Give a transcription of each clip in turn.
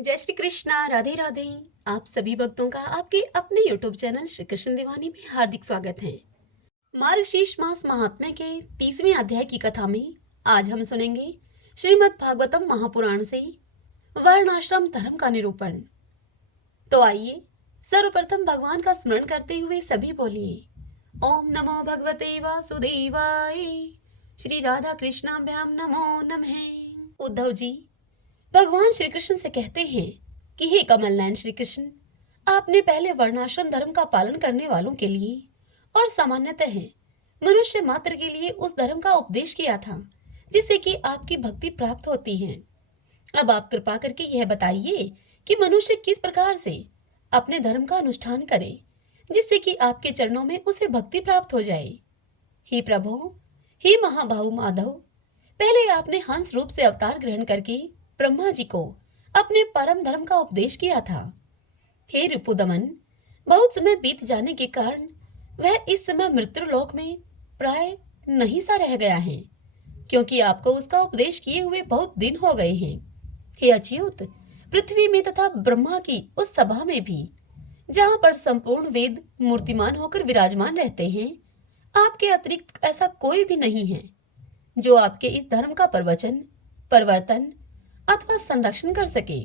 जय श्री कृष्णा, राधे राधे। आप सभी भक्तों का आपके अपने YouTube चैनल श्री कृष्ण दीवानी में हार्दिक स्वागत है। मार्गशीर्ष मास महात्म्य के 30वें अध्याय की कथा में आज हम सुनेंगे श्रीमद् भागवतम महापुराण से वर्णाश्रम धर्म का निरूपण। तो आइए सर्वप्रथम भगवान का स्मरण करते हुए सभी बोलिए ओम नमो भगवते वासुदेवाय। श्री राधा कृष्णाभ्याम नमो नमः। उद्धव जी भगवान श्री कृष्ण से कहते हैं कि हे कमल नयन श्री कृष्ण, आपने पहले वर्णाश्रम धर्म का पालन करने वालों के लिए और सामान्यतः मनुष्य मात्र के लिए उस धर्म का उपदेश किया था जिससे कि आपकी भक्ति प्राप्त होती है। अब आप कृपा करके यह बताइए कि मनुष्य किस प्रकार से अपने धर्म का अनुष्ठान करे जिससे कि आपके चरणों में उसे भक्ति प्राप्त हो जाए। हे प्रभु, हे महाबाहु माधव, पहले आपने हंस रूप से अवतार ग्रहण करके ब्रह्मा जी को अपने परम धर्म का उपदेश किया था। हे रिपुदमन, बहुत समय बीत जाने के कारण वह इस समय मृत्युलोक में प्राय नहीं सा रह गया है, क्योंकि आपको उसका उपदेश किए हुए बहुत दिन हो गए हैं। हे अच्युत, पृथ्वी में तथा ब्रह्मा की उस सभा में भी जहां पर संपूर्ण वेद मूर्तिमान होकर विराजमान रहते हैं, आपके अतिरिक्त ऐसा कोई भी नहीं है जो आपके इस धर्म का प्रवचन, परिवर्तन अथवा संरक्षण कर सके।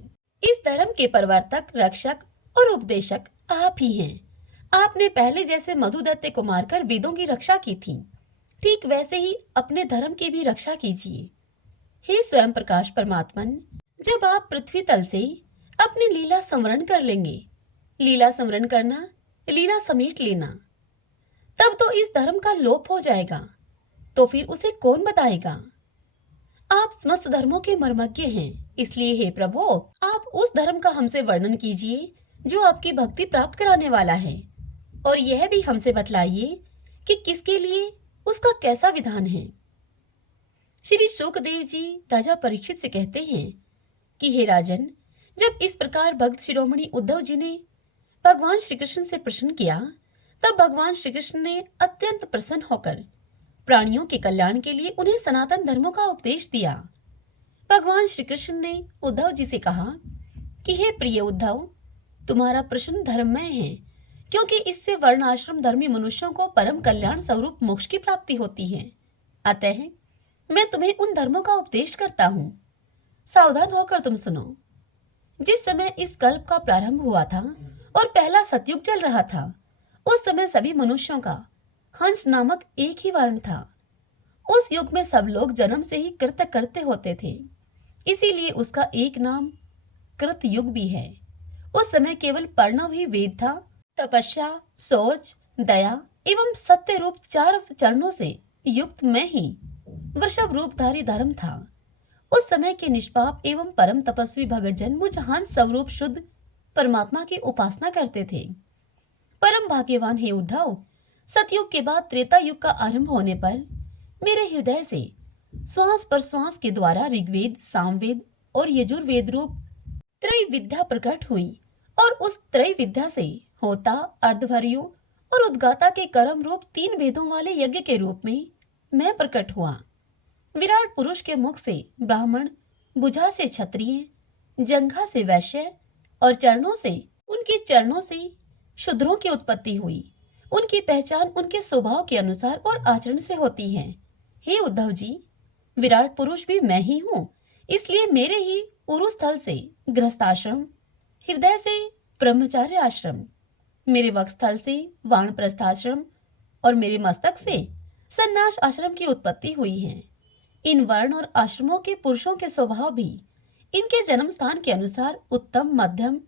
इस धर्म के प्रवर्तक, रक्षक और उपदेशक आप ही हैं। आपने पहले जैसे मधुदैत्य को मारकर वेदों की रक्षा की थी, ठीक वैसे ही अपने धर्म की भी रक्षा कीजिए। हे स्वयं प्रकाश परमात्मन, जब आप पृथ्वी तल से अपनी लीला स्मरण कर लेंगे, लीला स्मरण करना, लीला समेट लेना, तब तो इस धर्म का लोप हो जाएगा, तो फिर उसे कौन बताएगा। आप समस्त धर्मों के मर्मज्ञ हैं, इसलिए हे प्रभु, आप उस धर्म का हमसे वर्णन कीजिए जो आपकी भक्ति प्राप्त कराने वाला है, और यह भी हमसे बतलाइए कि किसके लिए उसका कैसा विधान है। श्री शुकदेव जी राजा परीक्षित से कहते हैं कि हे राजन, जब इस प्रकार भक्त शिरोमणि उद्धव जी ने भगवान श्री कृष्ण से प्रश्न किया, तब भगवान श्री कृष्ण ने अत्यंत प्रसन्न होकर प्राणियों के कल्याण के लिए उन्हें सनातन धर्मों का उपदेश दिया। भगवान श्री कृष्ण ने उद्धव जी से कहा कि हे प्रिय उद्धव, तुम्हारा प्रश्न धर्ममय है, क्योंकि इससे वर्ण आश्रम धर्मी मनुष्यों को परम कल्याण स्वरूप मोक्ष की प्राप्ति होती है। अतः मैं तुम्हें उन धर्मों का उपदेश करता हूँ। सावधान होकर तुम सुनो। जिस समय इस कल्प का प्रारंभ हुआ था और पहला सतयुग चल रहा था, उस समय सभी मनुष्यों का हंस नामक एक ही वर्ण था। उस युग में सब लोग जन्म से ही कृत करते होते थे, इसीलिए उसका एक नाम कृत युग भी है। उस समय केवल प्रणव ही वेद था। तपस्या, सोच, दया एवं सत्य रूप 4 चरणों से युक्त मैं ही वृषभ रूपधारी धर्म था। उस समय के निष्पाप एवं परम तपस्वी भगतजन मुझ हंस स्वरूप शुद्ध परमात्मा की उपासना करते थे। परम भाग्यवान हे उद्धव, सतयुग के बाद त्रेता युग का आरंभ होने पर मेरे हृदय से श्वास पर श्वास के द्वारा ऋग्वेद, सामवेद और यजुर्वेद रूप त्रैविद्या प्रकट हुई, और उस त्रैविद्या से होता, अर्धभर्यु और उद्गाता के कर्म रूप 3 वेदों वाले यज्ञ के रूप में मैं प्रकट हुआ। विराट पुरुष के मुख से ब्राह्मण, भुजा से क्षत्रिय, जंघा से वैश्य और उनके चरणों से शूद्रों की उत्पत्ति हुई। उनकी पहचान उनके स्वभाव के अनुसार और आचरण से होती है। हे उद्धव जी, विराट पुरुष भी मैं ही हूँ, इसलिए मेरे ही उरु स्थल से गृहस्थाश्रम, हृदय से ब्रह्मचार्य आश्रम, मेरे वक्षस्थल से वानप्रस्थाश्रम और मेरे मस्तक से सन्यास आश्रम की उत्पत्ति हुई है। इन वर्ण और आश्रमों के पुरुषों के स्वभाव भी इनके जन्म स्थान के अनुसार उत्तम, मध्यम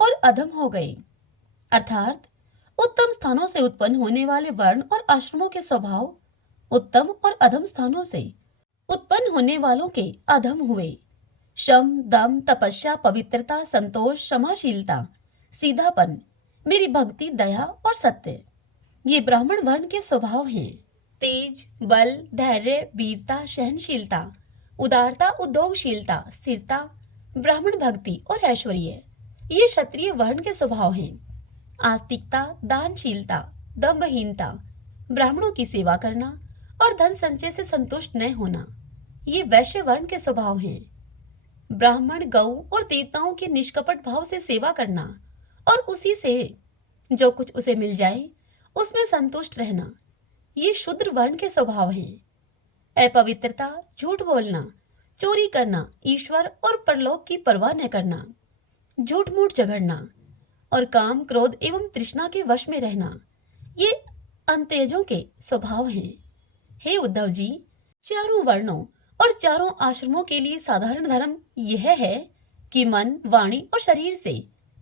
और अधम हो गए। अर्थात उत्तम स्थानों से उत्पन्न होने वाले वर्ण और आश्रमों के स्वभाव उत्तम और अधम स्थानों से उत्पन्न होने वालों के अधम हुए। शम, दम, तपस्या, पवित्रता, संतोष, क्षमाशीलता, सीधापन, मेरी भक्ति, दया और सत्य, ये ब्राह्मण वर्ण के स्वभाव हैं। तेज, बल, धैर्य, वीरता, सहनशीलता, उदारता, उद्योगशीलता, स्थिरता, ब्राह्मण भक्ति और ऐश्वर्य, ये क्षत्रिय वर्ण के स्वभाव हैं। आस्तिकता, दानशीलता, दंभहीनता, ब्राह्मणों की सेवा करना और धन संचय से संतुष्ट न होना, ये वैश्य वर्ण के स्वभाव हैं। ब्राह्मण, गौ और देवताओं के निष्कपट भाव से सेवा करना और उसी से जो कुछ उसे मिल जाए उसमें संतुष्ट रहना, ये शूद्र वर्ण के स्वभाव हैं। अपवित्रता, झूठ बोलना, चोरी करना, ईश्वर और परलोक की परवाह न करना, झूठ मूठ झगड़ना और काम, क्रोध एवं तृष्णा के वश में रहना, ये अंत्यजों के स्वभाव हैं। हे उद्धव जी, चारों वर्णों और चारों आश्रमों के लिए साधारण धर्म यह है कि मन, वाणी और शरीर से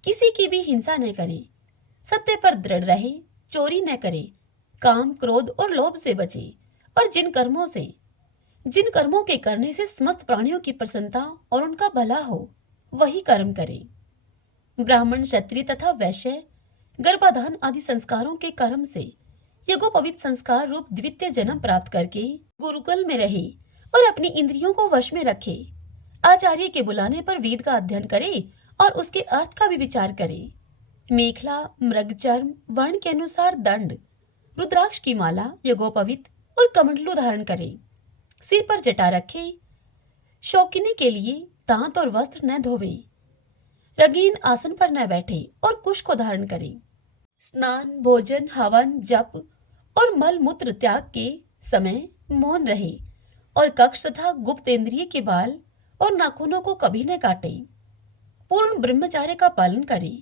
किसी की भी हिंसा न करे, सत्य पर दृढ़ रहे, चोरी न करे, काम, क्रोध और लोभ से बचे और जिन कर्मों के करने से समस्त प्राणियों की प्रसन्नता और उनका भला हो, वही कर्म करे। ब्राह्मण, क्षत्रिय तथा वैश्य गर्भाधान आदि संस्कारों के कर्म से यज्ञोपवीत संस्कार रूप द्वितीय जन्म प्राप्त करके गुरुकुल में रहे और अपनी इंद्रियों को वश में रखे। आचार्य के बुलाने पर वेद का अध्ययन करे और उसके अर्थ का भी विचार करे। मेखला, मृगचर्म, वर्ण के अनुसार दंड, रुद्राक्ष की माला, यज्ञोपवीत और कमंडलू धारण करे। सिर पर जटा रखे, शौकिनी के लिए दांत और वस्त्र न धोवे, रंगीन आसन पर न बैठे और कुश को धारण करे। स्नान, भोजन, हवन, जप और मल मूत्र त्याग के समय मौन रहे और कक्ष तथा गुप्तेंद्रिय के बाल और नाखूनों को कभी न काटे। पूर्ण ब्रह्मचार्य का पालन करे।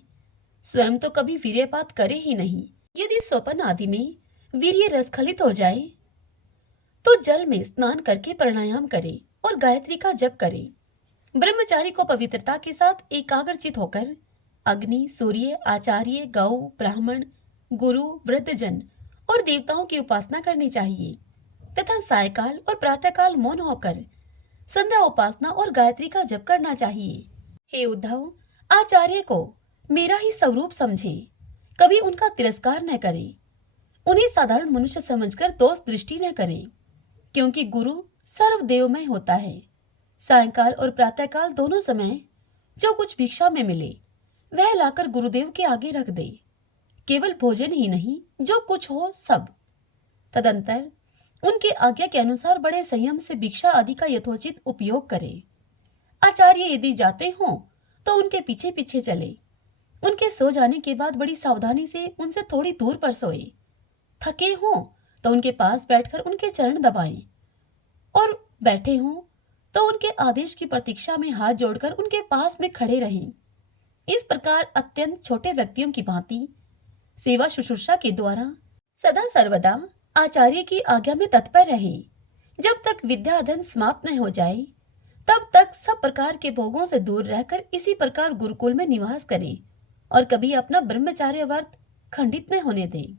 स्वयं तो कभी वीर्यपात करे ही नहीं। यदि स्वपन आदि में वीर्य रसखलित हो जाए तो जल में स्नान करके प्राणायाम करे और गायत्री का जप करे। ब्रह्मचारी को पवित्रता के साथ एकाग्रचित होकर अग्नि, सूर्य, आचार्य, गौ, ब्राह्मण, गुरु, वृद्धजन और देवताओं की उपासना करनी चाहिए तथा सायकाल और प्रातःकाल मौन होकर संध्या उपासना और गायत्री का जप करना चाहिए। हे उद्धव, आचार्य को मेरा ही स्वरूप समझे, कभी उनका तिरस्कार न करे, उन्हें साधारण मनुष्य समझकर दोष दृष्टि न करे, क्योंकि गुरु सर्वदेवमय होता है। सायंकाल और प्रातःकाल दोनों समय जो कुछ भिक्षा में मिले वह लाकर गुरुदेव के आगे रख दे। केवल भोजन ही नहीं, जो कुछ हो सब। तदंतर उनके आज्ञा के अनुसार बड़े संयम से भिक्षा आदि का यथोचित उपयोग करे। आचार्य यदि जाते हों तो उनके पीछे पीछे चले। उनके सो जाने के बाद बड़ी सावधानी से उनसे थोड़ी दूर पर सोए। थके हों तो उनके पास बैठकर उनके चरण दबाएं और बैठे हों तो उनके आदेश की प्रतीक्षा में हाथ जोड़कर उनके पास में खड़े रहें। इस प्रकार अत्यंत छोटे व्यक्तियों की भांति सेवा शुश्रूषा के द्वारा सदा सर्वदा आचार्य की आज्ञा में तत्पर रहे। जब तक विद्या अध्ययन समाप्त न हो जाए तब तक सब प्रकार के भोगों से दूर रहकर इसी प्रकार गुरुकुल में निवास करें और कभी अपना ब्रह्मचार्य व्रत खंडित न होने दें।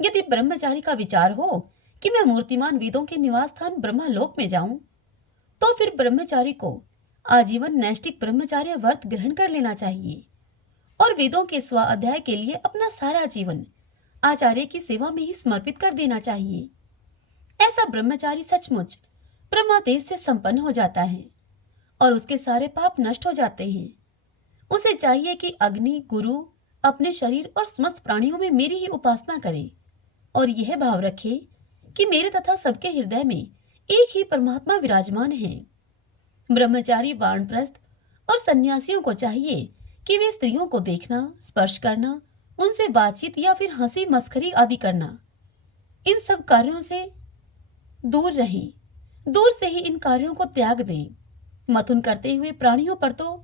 यदि ब्रह्मचारी का विचार हो कि मैं मूर्तिमान वेदों के निवास स्थान ब्रह्मलोक में जाऊं, तो फिर ब्रह्मचारी को आजीवन नैष्टिक ब्रह्मचार्य व्रत ग्रहण कर लेना चाहिए और वेदों के स्वाध्याय के लिए अपना सारा जीवन आचार्य की सेवा में ही समर्पित कर देना चाहिए। ऐसा ब्रह्मचारी सचमुच ब्रह्मादेश से संपन्न हो जाता है और उसके सारे पाप नष्ट हो जाते हैं। उसे चाहिए कि अग्नि, गुरु, अपने शरीर और समस्त प्राणियों में मेरी ही उपासना करे और यह भाव रखे कि मेरे तथा सबके हृदय में एक ही परमात्मा विराजमान है। ब्रह्मचारी, वानप्रस्थ और सन्यासियों को चाहिए कि वे स्त्रियों को देखना, स्पर्श करना, उनसे बातचीत या फिर हंसी मस्करी आदि करना, इन सब कार्यों से दूर रहें। दूर से ही इन कार्यों को त्याग दें। मथुन करते हुए प्राणियों पर तो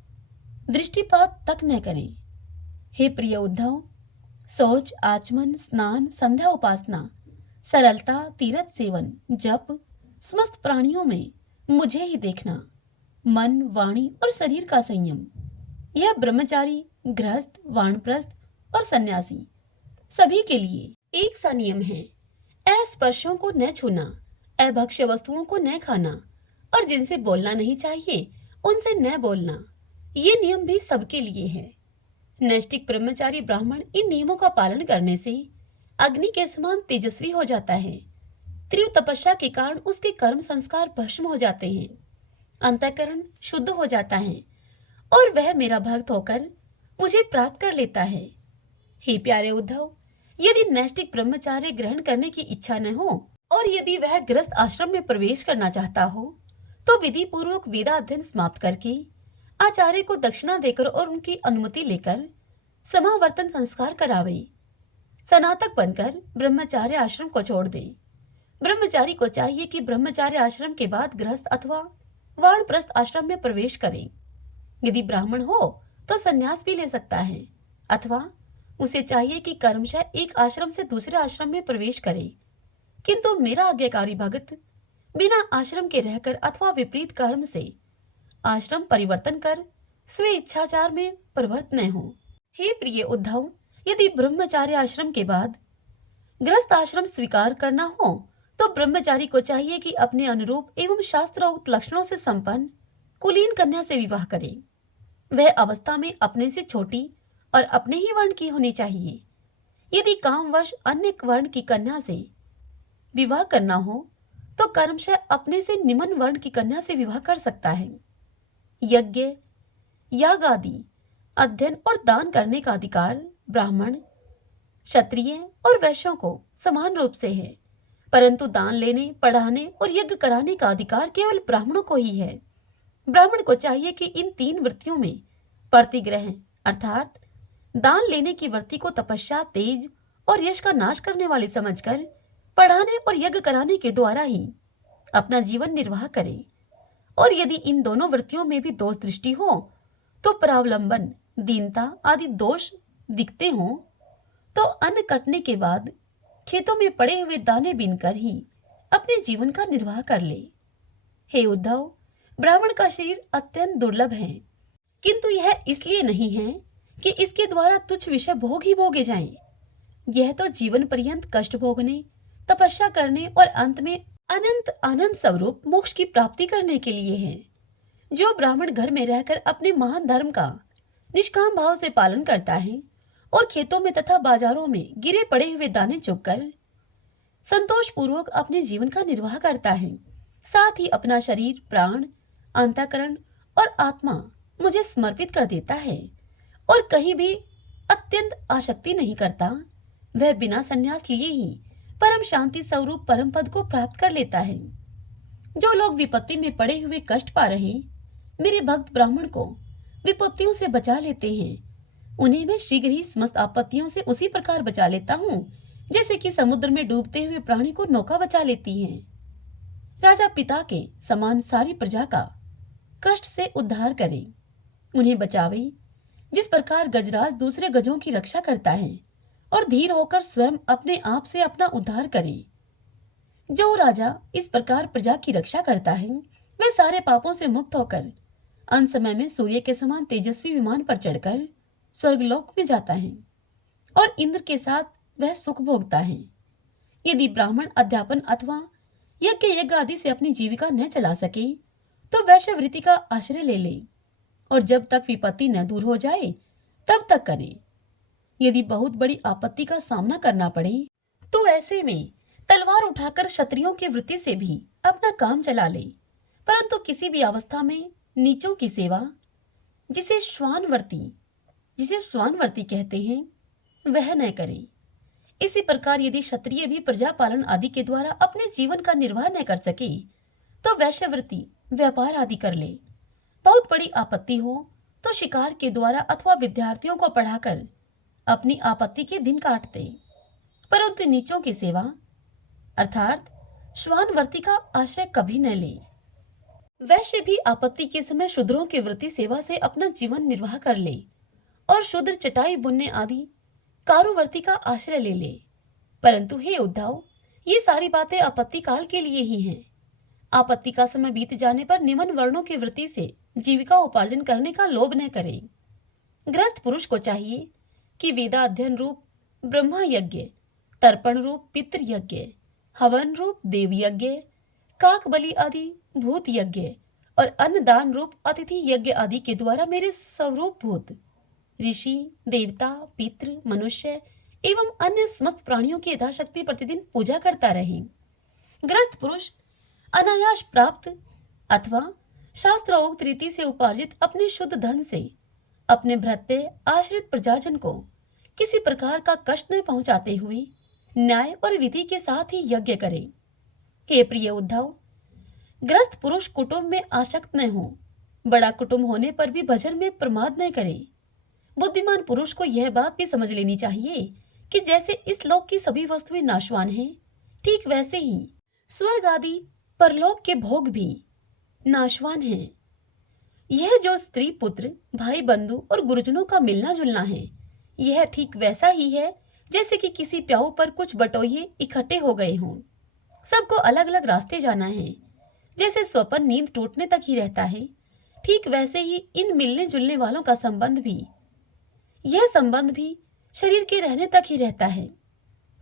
दृष्टिपात तक न करें। हे प्रिय उद्धव, शौच, आचमन, स्नान, संध्या उपासना, सरलता, तीर्थ सेवन, जप, समस्त प्राणियों में मुझे ही देखना, मन, वाणी और शरीर का संयम, यह ब्रह्मचारी, गृहस्थ, वानप्रस्थ और सन्यासी सभी के लिए एक सा नियम है। अस्पर्शों को न छूना, अभक्ष्य वस्तुओं को न खाना और जिनसे बोलना नहीं चाहिए उनसे न बोलना, ये नियम भी सबके लिए है। नैष्टिक ब्रह्मचारी ब्राह्मण इन नियमों का पालन करने से अग्नि के समान तेजस्वी हो जाता है। तीव्र तपस्या के कारण उसके कर्म संस्कार भस्म हो जाते हैं, अंतःकरण शुद्ध हो जाता है और वह मेरा भक्त होकर मुझे प्राप्त कर लेता है। हे प्यारे उद्धव, यदि नैष्टिक ब्रह्मचार्य ग्रहण करने की इच्छा न हो और यदि वह गृहस्थ आश्रम में प्रवेश करना चाहता हो तो विधि पूर्वक वेदाध्ययन समाप्त करके आचार्य को दक्षिणा देकर और उनकी अनुमति लेकर समावर्तन संस्कार करावे। स्नातक बनकर ब्रह्मचार्य आश्रम को छोड़ दे। ब्रह्मचारी को चाहिए कि ब्रह्मचार्य आश्रम के बाद गृहस्थ अथवा वानप्रस्थ आश्रम में प्रवेश करे। यदि ब्राह्मण हो तो संन्यास भी ले सकता है, अथवा उसे चाहिए कि कर्मशः एक आश्रम से दूसरे आश्रम में प्रवेश करे। किंतु मेरा आज्ञाकारी भक्त बिना आश्रम के रहकर अथवा विपरीत कर्म से आश्रम परिवर्तन कर स्वे इच्छाचार में प्रवृत्त न हो। हे प्रिय उद्धव, यदि ब्रह्मचार्य आश्रम के बाद गृहस्थ आश्रम स्वीकार करना हो तो ब्रह्मचारी को चाहिए कि अपने अनुरूप एवं शास्त्रोक्त लक्षणों से संपन्न कुलीन कन्या से विवाह करे। वह अवस्था में अपने से छोटी और अपने ही वर्ण की होनी चाहिए। यदि कामवश अन्य वर्ण की कन्या से विवाह करना हो तो कर्मशः अपने से निम्न वर्ण की कन्या से विवाह कर सकता है। यज्ञ, याग आदि अध्ययन और दान करने का अधिकार ब्राह्मण, क्षत्रिय और वैश्यों को समान रूप से है, परंतु दान लेने, पढ़ाने और यज्ञ कराने का अधिकार केवल ब्राह्मणों को ही है। ब्राह्मण को चाहिए कि इन 3 वृत्तियों में प्रतिग्रह अर्थात दान लेने की वृत्ति को तपस्या, तेज और यश का नाश करने वाले समझकर पढ़ाने और यज्ञ कराने के द्वारा ही अपना जीवन निर्वाह करे। और यदि इन दोनों वृत्तियों में भी दोष दृष्टि हो तो परावलंबन, दीनता आदि दोष दिखते हो तो अन्न कटने के बाद खेतों में पड़े हुए दाने बीनकर ही अपने जीवन का निर्वाह कर ले। हे उद्धव, ब्राह्मण का शरीर अत्यंत दुर्लभ है, किंतु यह इसलिए नहीं है कि इसके द्वारा तुच्छ विषय भोग ही भोगे जाएं। यह तो जीवन पर्यंत कष्ट भोगने, तपस्या करने और अंत में अनंत आनंद स्वरूप मोक्ष की प्राप्ति करने के लिए है। जो ब्राह्मण घर में रहकर अपने महान धर्म का निष्काम भाव से पालन करता है और खेतों में तथा बाजारों में गिरे पड़े हुए दाने चुगकर संतोष पूर्वक अपने जीवन का निर्वाह करता है, साथ ही अपना शरीर, प्राण, अंतःकरण और आत्मा मुझे समर्पित कर देता है और कहीं भी अत्यंत आसक्ति नहीं करता, वह बिना संन्यास लिए ही परम शांति स्वरूप परम पद को प्राप्त कर लेता है। जो लोग विपत्ति में पड़े हुए कष्ट पा रहे मेरे भक्त ब्राह्मण को विपत्तियों से बचा लेते हैं, उन्हें मैं शीघ्र ही समस्त आपत्तियों से उसी प्रकार बचा लेता हूँ जैसे कि समुद्र में डूबते हुए प्राणी को नौका बचा लेती है। राजा पिता के समान सारी प्रजा का कष्ट से उद्धार करे, उन्हें बचावे, जिस प्रकार गजराज दूसरे गजों की रक्षा करता है और धीर होकर स्वयं अपने आप से अपना उद्धार करे। जो राजा इस प्रकार प्रजा की रक्षा करता है वह सारे पापों से मुक्त होकर अंत समय में सूर्य के समान तेजस्वी विमान पर चढ़कर स्वर्गलोक में जाता है और इंद्र के साथ वह सुख भोगता है। यदि ब्राह्मण अध्यापन अथवा यज्ञ आदि से अपनी जीविका न चला सके तो वैश्यवृत्ति का आश्रय ले ले और जब तक विपत्ति न दूर हो जाए तब तक करे। यदि बहुत बड़ी आपत्ति का सामना करना पड़े तो ऐसे में तलवार उठाकर क्षत्रियों की वृत्ति से भी अपना काम चला ले, परंतु किसी भी अवस्था में नीचों की सेवा, जिसे श्वानवर्ती कहते हैं, वह न करे। इसी प्रकार यदि क्षत्रिय भी प्रजा पालन आदि के द्वारा अपने जीवन का निर्वाह न कर सके तो वैश्यवृत्ति, व्यापार आदि कर ले। बहुत बड़ी आपत्ति हो तो शिकार के द्वारा अथवा विद्यार्थियों को पढ़ाकर अपनी आपत्ति के दिन काटते, परंतु नीचों की सेवा अर्थात श्वानवर्ती का आश्रय कभी न ले। वैश्य भी आपत्ति के समय शूद्रों की वृत्ति सेवा से अपना जीवन निर्वाह कर ले और शूद्र चटाई बुनने आदि कारुवर्ती का आश्रय ले ले। परंतु हे उद्धव, ये सारी बातें आपत्ति काल के लिए ही हैं। आपत्ति का समय बीत जाने पर निम्न वर्णों की वृत्ति से जीविका उपार्जन करने का लोभ न करे। गृहस्थ पुरुष को चाहिए कि वेदाध्ययन रूप ब्रह्मा यज्ञ, तर्पण रूप पितृ यज्ञ, हवन रूप देव यज्ञ, काक बलि आदि भूत यज्ञ और अन्नदान रूप अतिथि यज्ञ आदि के द्वारा मेरे स्वरूप भूत ऋषि, देवता, पितृ, मनुष्य एवं अन्य समस्त प्राणियों की यथाशक्ति प्रतिदिन पूजा करता रहे। गृहस्थ पुरुष अनायास प्राप्त अथवा शास्त्रोक्त रीति से उपार्जित अपने शुद्ध धन से अपने भृत्य आश्रित प्रजाजन को किसी प्रकार का कष्ट न पहुंचाते हुए न्याय और विधि के साथ ही यज्ञ करे। हे प्रिय उद्धव, गृहस्थ पुरुष कुटुंब में आसक्त न हो, बड़ा कुटुंब होने पर भी भजन में प्रमाद न करें। बुद्धिमान पुरुष को यह बात भी समझ लेनी चाहिए कि जैसे इस लोक की सभी वस्तुएं नाशवान हैं, ठीक वैसे ही स्वर्ग आदि परलोक के भोग भी नाशवान हैं। यह जो स्त्री पुत्र भाई बंधु और गुरुजनों का मिलना जुलना है, यह ठीक वैसा ही है जैसे कि किसी प्याऊ पर कुछ बटोहिए इकट्ठे हो गए हों। सबको अलग अलग रास्ते जाना है। जैसे स्वप्न नींद टूटने तक ही रहता है, ठीक वैसे ही इन मिलने जुलने वालों का यह संबंध भी शरीर के रहने तक ही रहता है।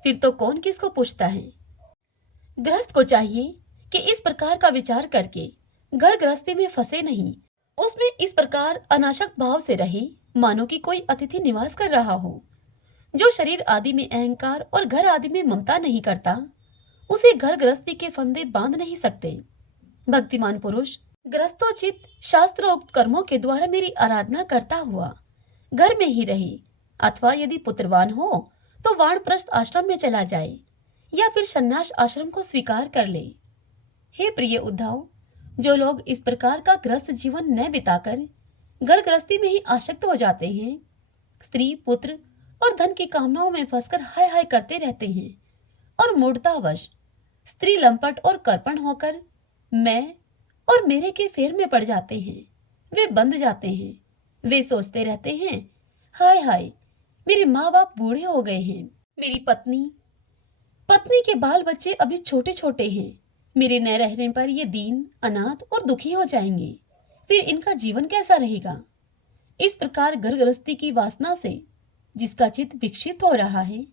फिर तो कौन किसको पूछता है। गृहस्थ को चाहिए कि इस प्रकार का विचार करके घर गृहस्थी में फंसे नहीं, उसमें इस प्रकार अनासक्त भाव से रहे मानो कि कोई अतिथि निवास कर रहा हो। जो शरीर आदि में अहंकार और घर आदि में ममता नहीं करता, उसे घर गृहस्थी के फंदे बांध नहीं सकते। भक्तिमान पुरुष गृहस्थोचित शास्त्रोक्त कर्मों के द्वारा मेरी आराधना करता हुआ घर में ही रहे, अथवा यदि पुत्रवान हो तो वानप्रस्थ आश्रम में चला जाए या फिर संन्यास आश्रम को स्वीकार कर ले। हे प्रिय उद्धव, जो लोग इस प्रकार का गृहस्थ जीवन न बिताकर घर गृहस्थी में ही आसक्त हो जाते हैं, स्त्री पुत्र और धन की कामनाओं में फंसकर हाय हाय करते रहते हैं और मूढ़तावश स्त्री लंपट और कर्पण होकर मैं और मेरे के फेर में पड़ जाते हैं, वे बंध जाते हैं। वे सोचते रहते हैं, हाय हाय मेरे माँ बाप बूढ़े हो गए हैं, मेरी पत्नी के बाल बच्चे अभी छोटे छोटे हैं, मेरे न रहने पर ये दीन अनाथ और दुखी हो जाएंगे, फिर इनका जीवन कैसा रहेगा। इस प्रकार घर गृहस्थी की वासना से जिसका चित्त विक्षिप्त हो रहा है,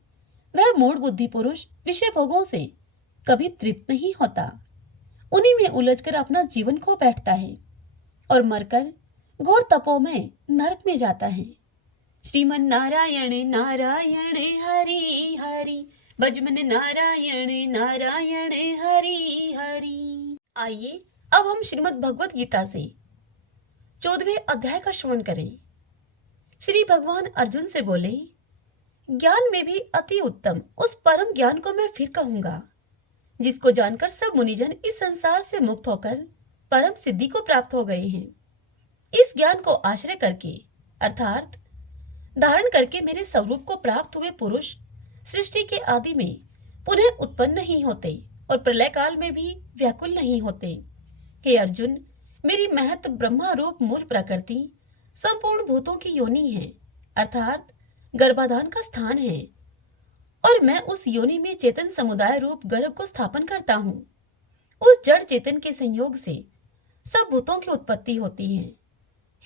वह मूढ़ बुद्धि पुरुष विषय भोगों से कभी तृप्त नहीं होता। उन्हीं में उलझकर अपना जीवन खो बैठता है और मरकर घोर तपो में नरक में जाता है। श्रीमन नारायण नारायण हरि हरि, भजमन नारायण नारायण हरि हरि। आइए अब हम श्रीमद् भगवत गीता से 14वें अध्याय का श्रवण करें। श्री भगवान अर्जुन से बोले, ज्ञान में भी अति उत्तम उस परम ज्ञान को मैं फिर कहूंगा, जिसको जानकर सब मुनिजन इस संसार से मुक्त होकर परम सिद्धि को प्राप्त हो गए हैं। इस ज्ञान को आश्रय करके अर्थात धारण करके मेरे स्वरूप को प्राप्त हुए पुरुष सृष्टि के आदि में पुनः उत्पन्न नहीं होते और प्रलय काल में भी व्याकुल नहीं होते। हे अर्जुन, मेरी महत ब्रह्मा रूप मूल प्रकृति संपूर्ण भूतों की योनि है, अर्थात गर्भाधान का स्थान है, और मैं उस योनि में चेतन समुदाय रूप गर्भ को स्थापन करता हूँ। उस जड़ चेतन के संयोग से सब भूतों की उत्पत्ति होती है।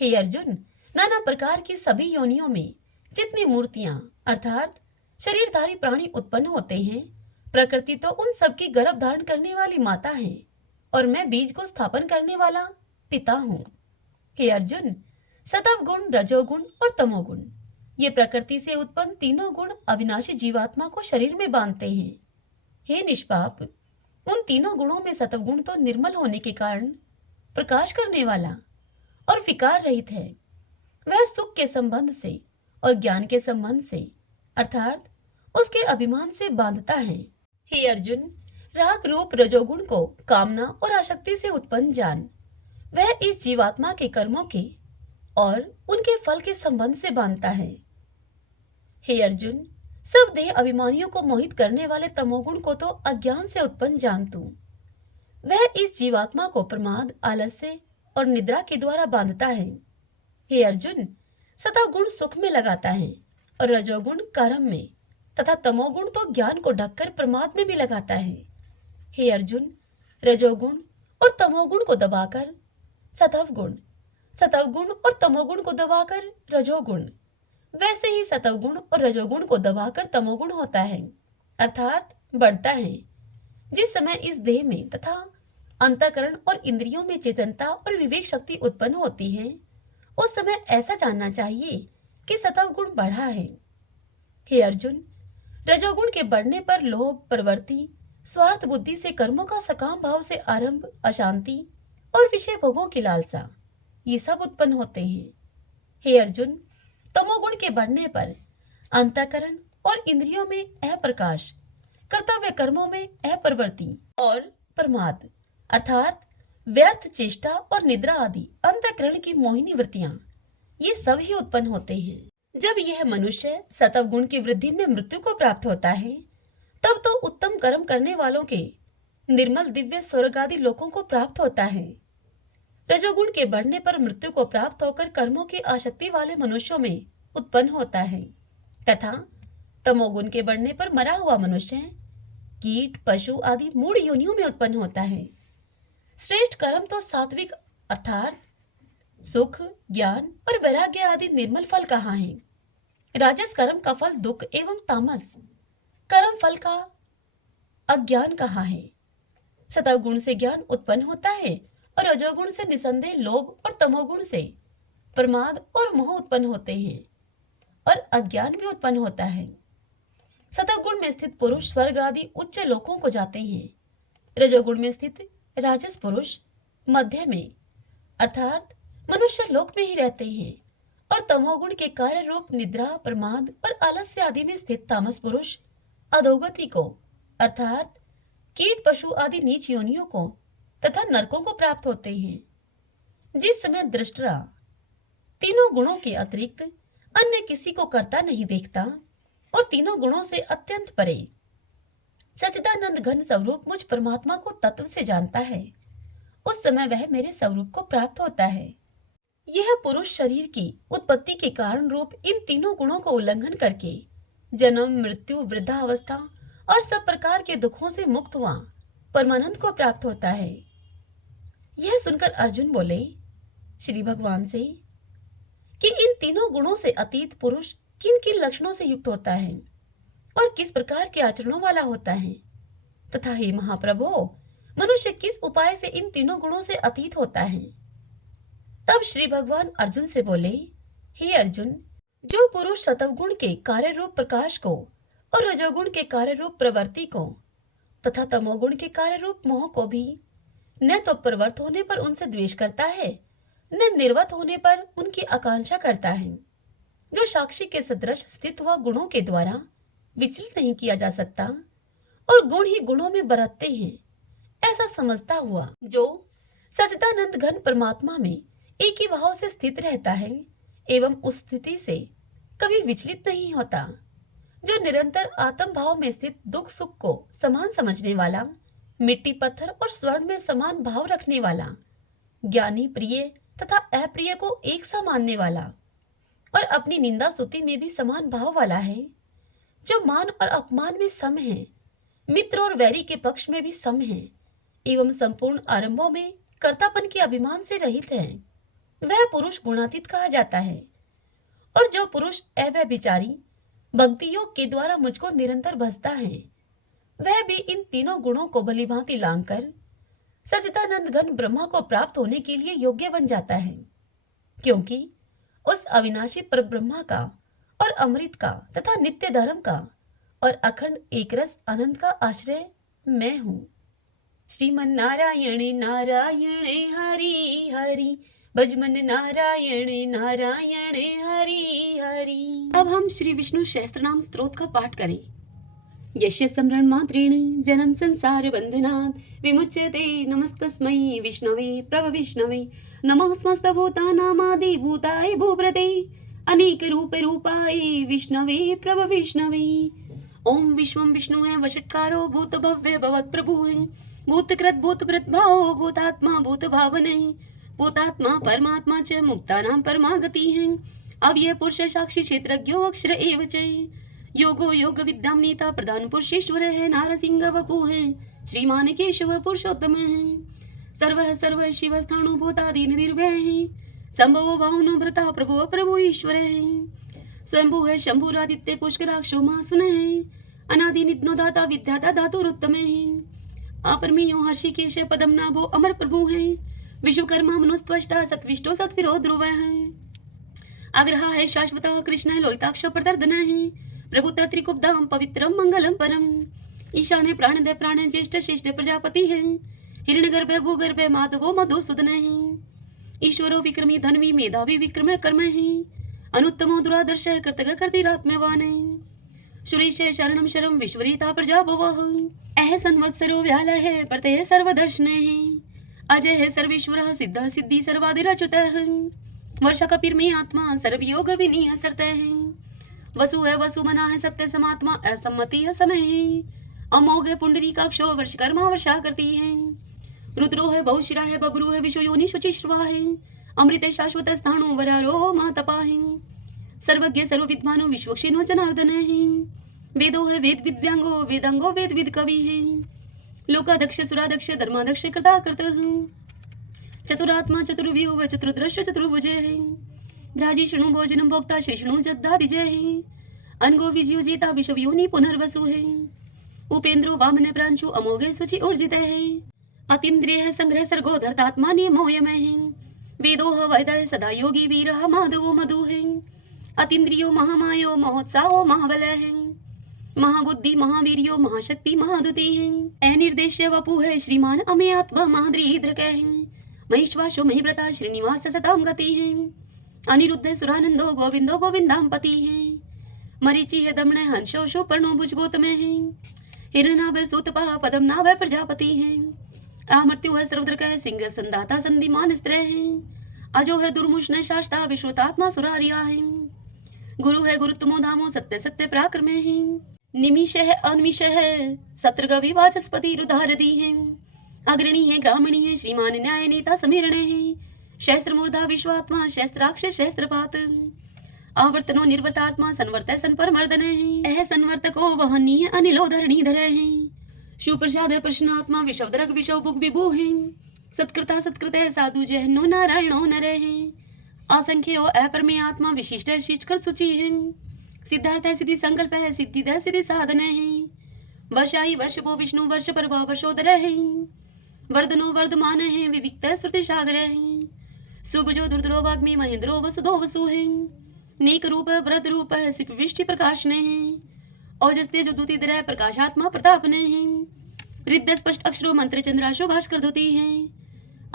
हे अर्जुन, नाना प्रकार की सभी योनियों में जितनी मूर्तियां अर्थात शरीरधारी प्राणी उत्पन्न होते हैं, प्रकृति तो उन सबकी गर्भ धारण करने वाली माता है और मैं बीज को स्थापन करने वाला पिता हूँ। हे अर्जुन, सतव गुण, रजोगुण और तमोगुण ये प्रकृति से उत्पन्न तीनों गुण अविनाशी जीवात्मा को शरीर में बांधते हैं। हे निष्पाप, उन तीनों गुणों में सतवगुण तो निर्मल होने के कारण प्रकाश करने वाला और विकार रहित है। वह सुख के संबंध से और ज्ञान के संबंध से अर्थात उसके अभिमान से बांधता है। हे अर्जुन, राग रूप रजोगुण को कामना और आसक्ति से उत्पन्न जान। वह इस जीवात्मा के कर्मों के और उनके फल के संबंध से बांधता है। हे अर्जुन, सब देह अभिमानियों को मोहित करने वाले तमोगुण को तो अज्ञान से उत्पन्न जान तू। वह इस जीवात्मा को प्रमाद, आलस्य और निद्रा के द्वारा बांधता है। हे अर्जुन, सतोगुण सुख में लगाता है और रजोगुण कर्म में तथा तमोगुण तो ज्ञान को ढककर प्रमाद में भी लगाता है। हे अर्जुन, रजोगुण और तमोगुण को दबाकर सतवगुण और तमोगुण को दबाकर रजोगुण, वैसे ही सतवगुण और रजोगुण को दबाकर तमोगुण होता है अर्थात बढ़ता है। जिस समय इस देह में तथा अंतःकरण और इंद्रियों में चेतनता और विवेक शक्ति उत्पन्न होती है, उस समय ऐसा जानना चाहिए कि सतवगुण बढ़ा है। हे अर्जुन, रजोगुण के बढ़ने पर लोभ, प्रवृत्ति, स्वार्थ बुद्धि से कर्मों का सकाम भाव से आरंभ, अशांति और विषय भोगों की लालसा, ये सब उत्पन्न होते हैं। हे अर्जुन, तमोगुण के बढ़ने पर अंतःकरण और इंद्रियों में अप्रकाश, कर्तव्य कर्मों में अप्रवृत्ति और प्रमाद अर्थात व्यर्थ चेष्टा और निद्रा आदि अंतःकरण की मोहिनी वृत्तियां, ये सब ही उत्पन्न होते हैं। जब यह मनुष्य सतव गुण की वृद्धि में मृत्यु को प्राप्त होता है, तब तो उत्तम कर्म करने वालों के निर्मल दिव्य स्वर्ग आदि लोकों को प्राप्त होता है। रजोगुण के बढ़ने पर मृत्यु को प्राप्त होकर कर्मों की आसक्ति वाले मनुष्यों में उत्पन्न होता है, तथा तमोगुण के बढ़ने पर मरा हुआ मनुष्य कीट पशु आदि मूढ़ योनियों में उत्पन्न होता है। श्रेष्ठ कर्म तो सात्विक अर्थात सुख, ज्ञान और वैराग्य आदि निर्मल फल कहाँ है। राजस कर्म का फल दुख एवं तामस कर्म फल का अज्ञान कहाँ है। सतव गुण से ज्ञान उत्पन्न होता है और रजोगुण से निसंदेह लोभ और तमोगुण से प्रमाद और मोह उत्पन्न होते हैं और अज्ञान भी उत्पन्न होता है। सतव गुण में स्थित पुरुष स्वर्ग आदि उच्च लोकों को जाते हैं। रजोगुण में स्थित राजस पुरुष मध्य में अर्थात मनुष्य लोक में ही रहते हैं और तमोगुण के कार्य रूप निद्रा, प्रमाद और आलस्य आदि में स्थित तामस पुरुष अधोगति को अर्थात कीट पशु आदि नीच योनियों को तथा नरकों को प्राप्त होते हैं। जिस समय दृष्टा तीनों गुणों के अतिरिक्त अन्य किसी को करता नहीं देखता और तीनों गुणों से अत्यंत परे सच्चिदानंद घन स्वरूप मुझ परमात्मा को तत्व से जानता है, उस समय वह मेरे स्वरूप को प्राप्त होता है। यह पुरुष शरीर की उत्पत्ति के कारण रूप इन तीनों गुणों को उल्लंघन करके जन्म, मृत्यु, वृद्धावस्था और सब प्रकार के दुखों से मुक्त हुआ परमानंद को प्राप्त होता है। यह सुनकर अर्जुन बोले श्री भगवान से कि इन तीनों गुणों से अतीत पुरुष किन किन लक्षणों से युक्त होता है और किस प्रकार के आचरणों वाला होता है, तथा हे महाप्रभु, मनुष्य किस उपाय से इन तीनों गुणों से अतीत होता है। तब श्री भगवान अर्जुन से बोले, हे अर्जुन, जो पुरुष सतवगुण के कार्य रूप प्रकाश को और रजोगुण के कार्य रूप प्रवृत्ति को तथा तमोगुण के कार्य रूप मोह को भी न तो प्रवृत्त होने पर उनसे द्वेष करता है, न निर्वत होने पर उनकी आकांक्षा करता है, जो साक्षी के सदृश स्थित हुआ गुणों के द्वारा विचलित नहीं किया जा सकता और गुण ही गुणों में बरतते हैं, ऐसा समझता हुआ जो सच्चिदानंद घन परमात्मा में एक ही भाव से स्थित रहता है एवं उस स्थिति से कभी विचलित नहीं होता, जो निरंतर आत्म भाव में स्थित दुख सुख को समान समझने वाला, मिट्टी पत्थर और स्वर्ण में समान भाव रखने वाला, ज्ञानी प्रिय तथा अप्रिय को एक सा मानने वाला और अपनी निंदा स्तुति में भी समान भाव वाला है, जो मान और अपमान में सम है, मित्र और वैरी के पक्ष में भी सम है एवं संपूर्ण आरंभों में कर्तापन के अभिमान से रहित है, वह पुरुष गुणातीत कहा जाता है। और जो पुरुष अव्यभिचारी भक्ति योग के द्वारा मुझको निरंतर भजता है, वह भी इन तीनों गुणों को भलीभांति लांघकर सच्चिदानंद घन ब्रह्मा को प्राप्त होने के लिए योग्य बन जाता है, क्योंकि उस अविनाशी पर ब्रह्मा का और अमृत का तथा नित्य धर्म का और अखंड एकरस अनंत का आश्रय मैं हूँ। श्रीमन नारायण नारायण हरि हरि, भजमन नारायण नारायण हरि हरि। अब हम श्री विष्णु सहस्त्रनाम स्तोत्र का पाठ करें। यस्य स्मरण मात्रेण जन्म संसार बंधनात् विमुच्यते, नमस्तस्मै विष्णवे प्रभ विष्णवे, नमः समस्त भूतानामादि भूताय भूभृते, अनेक रूप रूपाय विष्णवे प्रभ विष्णवे। ओम विश्वम विष्णु है वषट्कारो भूत भव्य भवत् प्रभु है, भूतकृत भूतभृत भाव भूतात्मा भूत भावने, भूतात्मा परमात्मा च मुक्तानां परमागति है। अब यह पुरुष साक्षी क्षेत्रज्ञो अक्षर एव च, योगो योग विद्याम नेता प्रधान पुरुषेश्वर है, नारसिंह वपु है, श्रीमान केशव पुरुषोत्तम है, सर्व सर्व शिव स्थाणु भूतादीन निर्भय है, संभव भावनो भ्रता प्रभु प्रभु ईश्वर है, स्वयंभू है शंभुरादित्य पुष्कराक्षो महासुन है, अनादि नित्नो दाता विद्याता धातुरुत्तम है, अपरमेयो हर्षिकेश पदम नाभो अमर प्रभु है, विश्वकर्मा मनुस्त्वष्टा सत्विष्टो सत्विरो ध्रुव है, आग्रह है शाश्वत कृष्ण लोहिताक्ष प्रदर्दन है, प्रभुता त्रिकुब्धाम पवित्रम मंगलम परम, ईशाने प्राणदय प्राण ज्येष्ठ श्रेष्ठ प्रजापति है, हिरण्यगर्भ भूगर्भ माधवो मधुसूदन है, ईश्वरो विक्रमी धनवी मेधावी विक्रम कर्म है, अनुत्तमो दुरादर्श कृतज्ञ कर्तिरात्मवान है, सुरेश शरणम शरम विश्वरीता प्रजा भुवः, अह संवत्सरो व्याल है प्रत्यय सर्वदर्शन है, अजय है सर्वेश्वरः सिद्धः सिद्धि सर्वादिरच्युतः वर्षा कपिर्मे आत्मा सर्वयोग विनीह सरतः वसु है वसु मना है सत्य समात्मा असम्मति है समय है अमोघ है पुंडरीकाक्षो वर्षकर्मा वर्षा करती है रुद्रो है बहुशिरा है बबरू है विश्व योनि शुचि श्रवा है अमृत है शाश्वत स्थाणु वरारो महतपा है सर्वज्ञ सर्वविद्वानो विश्वक्षिणो जनार्दन है वेदो है वेद विद्यांगो वेदांगो वेद विद कवि है लोकादक्ष सुरादक्ष धर्मादक्ष कृता कृत चतुरात्मा चतुर्व्यूह चतुर्दृश्य चतुर्भुज है भ्राजिष्णु भोजनम भोक्ता शेषणु जगदादिजय है अनगो विजयो जेता विश्व योनि पुनर्वसु है उपेंद्रो वामन प्रांशु अमोघे सुचि ऊर्जित है अतीन्द्रिय है संग्रह सर्गो धरतात्मा नियमोयमय है वेदो वैदय सदा योगी वीर माधवो मधु है अतीन्द्रियो महामायो महोत्साहो महाबल है महाबुद्धि महावीर्यो महाशक्ति महादुति है अनिर्देश्य वपु है श्रीमान अमे आत्मा महाद्रीद्रक है महिश्वासो महिव्रता श्रीनिवास सताम गति है अनिरुद्ध सुरानंदो गोविंदो गोविंदाम पति है मरीचि है दमन हंसो शो पर्णो भुज गोतम है हिरणाभ सूतपा पदम नाभ प्रजापति है अमृत्यु है सर्वद्रक है सिंह संदाता संधिमान स्त्र है अजो है दुर्मुष्ण शास्ता विश्रुतात्मा सुरारिया है गुरु है गुरुत्तमो धामो सत्य सत्य पराक्रम है निमिष है अनिमिष है सत्रगवि वाचस्पति रुधारदी है अग्रणी है ग्रामणी है श्रीमान न्याय नेता समीरण है शस्त्र मूर्धा विश्वात्मा शस्त्राक्ष शस्त्रपात आवर्तनो निर्वर्तात्मा संवर्त संपर मर्दन है यह संवर्तको वहनीय अनिलो धरणी धर है सुप्रसाद प्रश्नात्मा विषवदरक विषव बुक विभु है सत्कृता सत्कृत साधु जहनो नारायणो नर है असंख्यो अपरमे आत्मा विशिष्ट शिष्टकृत सूचि है सिद्धार्थ सिद्धि संकल्प है सिद्धि द सिद्धि साधन है वर्षाई वर्षपो विष्णु वर्ष पर वर्षोदर है वर्धनो वर्धमान है विविक्त श्रुति सागर है सुभजो दुर्धरो वाग्मी महेंद्रो वसुधो वसु है नेक रूप व्रत रूप है सिप वृष्टि प्रकाश ने है औजस्ते जो दूती दर प्रकाशात्मा प्रताप ने है रिद्ध स्पष्ट अक्षरो मंत्र चंद्राशो भास्कर धोती है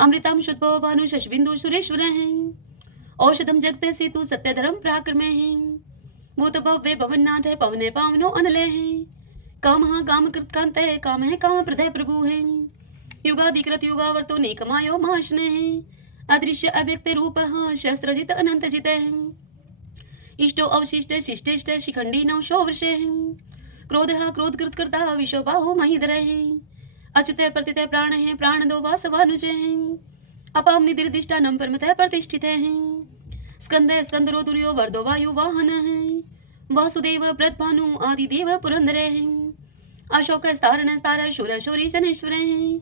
अमृतम शुद्ध भानु शशबिंदु सुरेश्वर है औषधम जगते सेतु सत्य धर्म पराक्रम है भूत भव्य भवननाथ है पवन पावनो अनल है काम काम कृत कांत है काम है काम प्रदय प्रभु है युगाधिकृत युगावर्तो नेकमायो महाशन है अदृश्य अव्यक्त रूप शस्त्रजित अनंत जित है इष्टो अवशिष्ट शिष्टेष्ट शिखंडी नवशो वर्ष है क्रोध क्रोध कृत करता विश्व बाहु महिधर है अच्युत प्रतित प्राण है प्राण दो वासवानुज है अपाम निदिर्दिष्टा नम परमतः प्रतिष्ठित है स्कंद स्कंदरो दुर्यो वर्दो वायु वाहन है वासुदेव प्रतभानु आदि देव पुरंदर है अशोक स्तारण स्तार शूर शौरी जनेश्वर है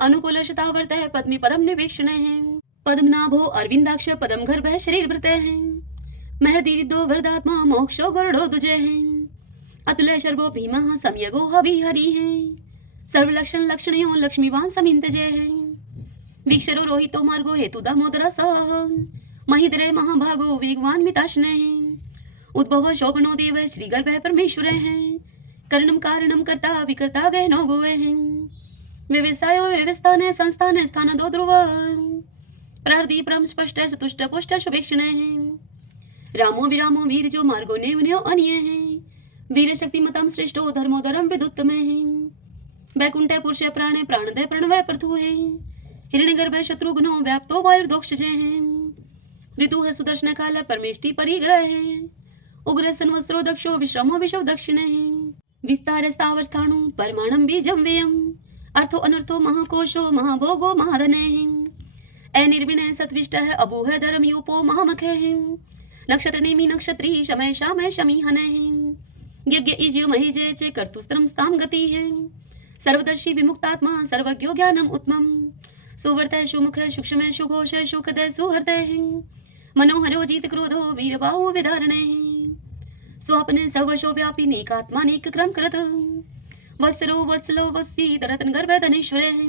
अनुकूल शतावर्त है पद्मी पदम निवेक्षण है पद्मनाभो अरविंदाक्ष पदम गर्भ शरीर भृत है महदीरिदो वरदात्मा मोक्षो गरुड़ो दुजय है अतुल शर्वो भीम समयगो हवि हरि है सर्वलक्षण लक्षणयो लक्ष्मीवान समिंत जय है वीक्षरो रोहितो मार्गो हेतु दामोदर सह महिद्रय महाभागो वेगवान मिताश्न है उद्भव शोभनो देव श्री गर्भ परमेश्वर है कर्णम कारणम कर्ता विकर्ता गहनो गो है व्यवसायो व्यवस्थान संस्थान स्थान दो ध्रुव प्रहृदि परम स्पष्ट चतुष्ट पुष्ट शुभेक्षण है रामो विरामो वीर जो मार्गो नेवन्यो अन्य है वीर शक्ति मतम श्रेष्ठो धर्मो धर्म विदुत्तम है वैकुंठ पुरुष प्राण प्राणदय प्रणवय प्रथु है हिरण्यगर्भ शत्रुघ्नो व्याप्तो वायुर्दोक्ष है ऋतु है सुदर्शन काल परमेष्टि परिग्रह है उग्र संवत्सरो दक्षो विश्रमो विश्व दक्षिण है विस्तार स्थावर स्थाणु परमाणम बीजम व्ययम अर्थो अनर्थो महाकोशो महाभोगो महाधन है अनिर्विणय सत्विष्ट है अभू है धर्म यूपो महामख है नक्षत्र नेमी नक्षत्री शमय शामय शमी हन है यज्ञ इज्य महिजय चे कर्तुस्त्रम स्ताम गति है सर्वदर्शी विमुक्तात्मा सर्वज्ञो ज्ञानम उत्तमम सुवर्त सुमुख सूक्ष्म सुघोष सुखद सुहृत है मनोहरो जीत क्रोधो वीरबाहु विधारण है स्वापन सर्वशो व्यापी नेकात्मा नेक क्रम करत वत्सरो वत्सलो वत्सी रतन गर्भ धनेश्वर है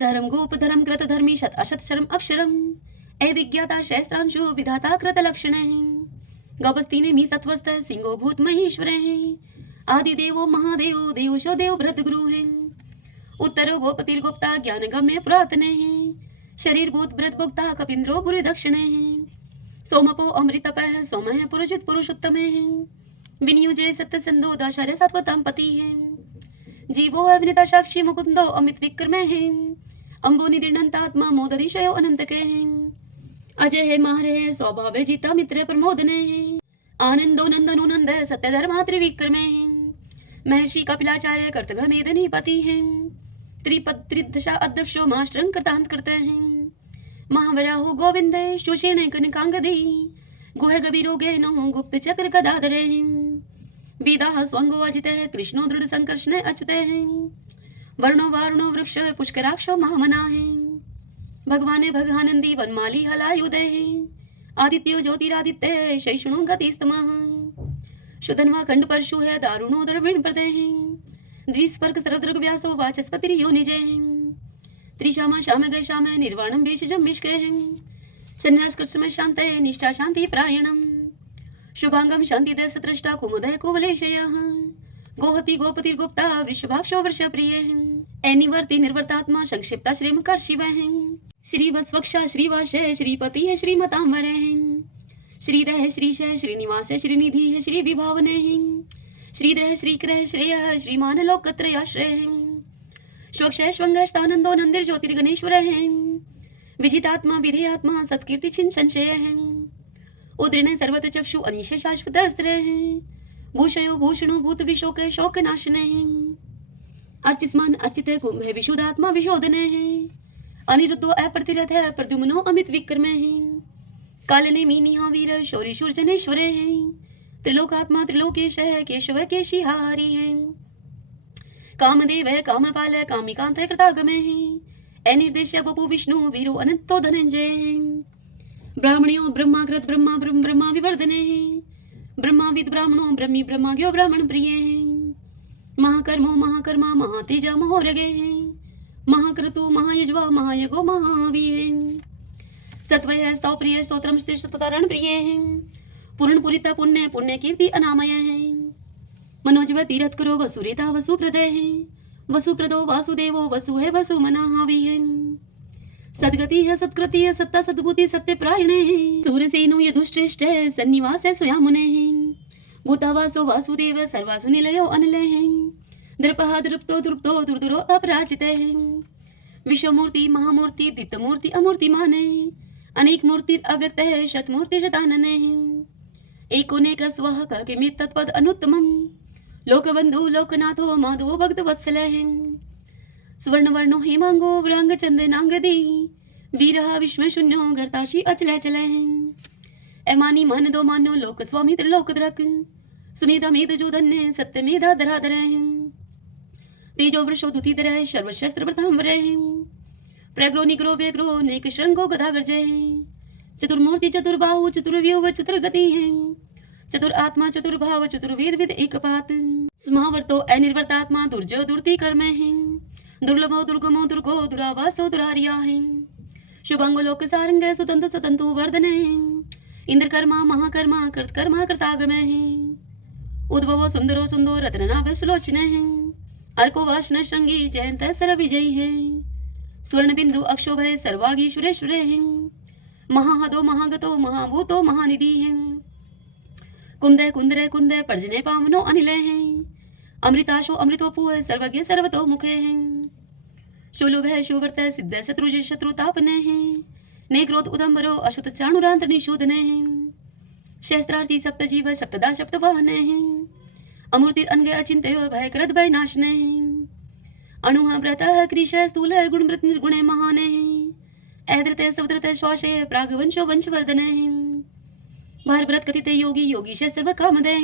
धर्म गोप धर्म कृत धर्मी शत अशत शर्म अक्षरम अविज्ञाता शस्त्रांशु विधाता कृत लक्षण है गपस्ती ने मी सत्वस्त सिंहो भूत महेश्वर है आदि देवो महादेव देवशो देव भ्रत गुरु है उत्तर गोपतिर गुप्ता ज्ञान गम्य पुरातन है शरीर भूत भ्रत भुक्ता कपिंद्रो बुरी दक्षिण है सोमपो अमृतप है सोम है पुरुषित पुरुषोत्तम है विनियोजय सत्य संदो दाशर सत्वतम पति है जीवो है विनिता साक्षी मुकुंदो अमित विक्रम है अंबो निदीर्णंतात्मा मोदधिशयो अनंत के अजय है मारे है स्वभाव जीता मित्र प्रमोदने आनंदो नंदनो नंद सत्य धर्मा त्रिविक्रमे महर्षि कपिलाचार्य कर्तघ मेदनी पति हैं त्रिपद त्रिदशा अध्यक्षो मास्टरं कृतांत करते हैं महावराहु गोविंद सुषेण कनकांगदी गुह गभीरो गहनो गुप्त चक्र गदाधरे वेदा स्वंगो अजित कृष्णो दृढ़ संकर्षण अच्युत वर्णो वारुणो वृक्ष पुष्कराक्षो महामना है भगवान भगानंदी वनमाली हलायुदय आदित्यो ज्योतिरादित्य शैषणो गतिस्तमः शुधन्वा खंड परशु है दारुणो द्रविण प्रदय द्विस्पर्क सर्वदृग व्यासो वाचस्पतिर्यो निजय त्रिशाम श्याम गय श्याम निर्वाणम बीजम मिष्के संन्यास कृष्ण शांत निष्ठा शांति प्रायणम शुभांगम शांति दस दृष्टा कुमुदय कुवलेशय गोहति गोपति गुप्ता वृषभाक्षो वृष प्रिय एनिवर्ति निर्वर्तात्मा संक्षिप्ता श्रीमकर शिव श्रीवत्स्वक्षा श्रीवास श्रीपति है श्रीमतांबर श्रीदह श्रीश श्रीनिवास श्रीनिधि है श्री विभावन श्रीद्रह श्रीक्रह श्रेय श्रीमान लोकत्रयाश्रय स्वक्ष स्वंगस्तानंदो नंदिर ज्योतिर्गणेश्वर विजितात्मा विधेयात्मा सत्कीर्ति छिन संशय उदृण सर्वत चक्षु अनिश शाश्वत अस्त्र भूषयो भूषणो भूत विशोक शोक नाशन अर्चिस्मान अर्चित कुंभ विशुद्धात्मा विशोधन अनिरुद्धो अप्रतिरथ प्रद्युम्नो अमित विक्रम कालने मीनिहा वीर शौरी शूर्जनेश्वर त्रिलोकात्मा त्रिलोकेश केशव केशिहारी कामदेव कामपाल कामिकांत कृतागम अनिर्देश वपु विष्णु वीरो अनंतो धनंजय ब्राह्मणियो ब्रह्माकृत ब्रह्मा ब्रह्म ब्रह्मा विवर्धने ब्रह्माविद ब्राह्मणो ब्रह्मी ब्रह्माज्ञो ब्राह्मण प्रिय महाकर्मो महाकर्मा महातेजा महोरगे महाक्रतु महायज्वा महायगो महावीर सत्वय स्तोप्रिय स्तोत्रम स्तोतारण प्रिय पूर्ण पुरिता पुण्य पुण्य कीर्ति अनामय मनोजव तीरथ करो वसुरेता वसुप्रदय वसुप्रदो वासुदेवो वसु है वसु मनाहावी सदगति है सत्कृति है सत्ता सद्भूति सत्य प्रायण सूरसेनो यदुश्रेष्ठ सन्निवास स्वयामुने भूतावासो वासुदेव सर्वासु निलयो अनिलय दृपः दृप्तो दृप्तो दुर्दुरो अपराजित विश्वमूर्ति महामूर्ति दीप्तमूर्ति अमूर्तिमान अनेक मूर्ति अव्यक्त है शतमूर्ति शतानन एकोनेक स्वः किमित तत्पद अनुत्तमम् लोकबंधु लोकनाथो माधवो भक्त वत्सल स्वर्ण वर्णो हेमांगो व्रांग चंदनांगदी वीरः विश्व शून्यो गर्ताशी अचल चल एमानी मान दो मानो लोक स्वामी त्रिलोक द्रक सुमेधा मेध जो धन्य सत्य मेधा धराधर तेजो वृषो दुतिधर सर्वशस्त्र प्रतांबर प्रग्रो निग्रो व्यग्रो नेक श्रृंगो गदा गर्जय चतुर्मूर्ति चतुर्बाहु चतुर्व्यूह चतुर्गति चतुर आत्मा चतुर्भाव चतुर्वेद विद एकपात समावर्तो अनिर्वर्तात्मा दुर्जो दुर्ति कर्म दुर्लभो दुर्गमो दुर्गो दुरावासो दुरारिया शुभांगो लोक सारंग सुतंतु सुतंतु वर्धन इंद्र कर्मा महाकर्मा कृतकर्मा कृतागम उद्भवो सुंदरो सुंदो रत्ननाभ सुलोचन अर्को वाशन श्रृंगी जयंत सर विजयी है स्वर्ण बिंदु अक्षोभ सर्वागी सुरेश्वर महाहदो महागतो महाभूतो महानिधि कुंदय कुंदर कुंदय पर्जने पावनो अनिल अमृताशो अमृतोपु सर्वज्ञ सर्वतो मुखे शुलुभ शुवर्त सिद्ध शत्रुज शत्रुतापन ने क्रोध उदम्बरो अशुत चाणुरांत निशोधन शस्त्रार्थी सप्तजीव सप्तदा सप्तवाहन अमूर्ति अनग अचिंत्य भयकृत भय नाशन अणुः व्रतः कृश स्थूल गुणमृत निर्गुण महान ऐदृत सवदृत श्वास प्रागवंशो वंशवर्धन भारव्रत कथित योगी योगीश सर्व कामदय